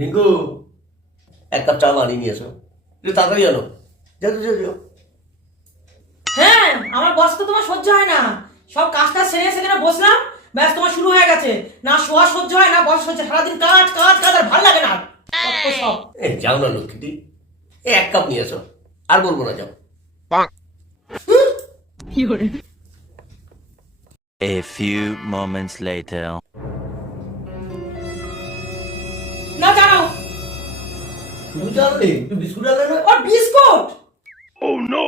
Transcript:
রিঙ্কু, এক কাপ চা বানিয়ে নিয়ে এসো, তাড়াতাড়ি আনো। যাও যাও যাও। হ্যাঁ, আমার বস তো তোমার সহ্য হয় না। সব কাজটা সেরে সেখানে বসলাম, ব্যাস তোমার শুরু হয়ে গেছে। না শোয়া সহ্য হয় না, বস সহ্য, সারাদিন কাজ কাজ কাজ, আর ভালো লাগে না কত সব। যাও না লক্ষ্মীটি, এক কাপ নিয়ে এসো, আর বলবো না, যাও। A few moments later. না জানো, শুধু চা নেই, একটু বিস্কুট আনলে না? ও বিস্কুট। Oh no!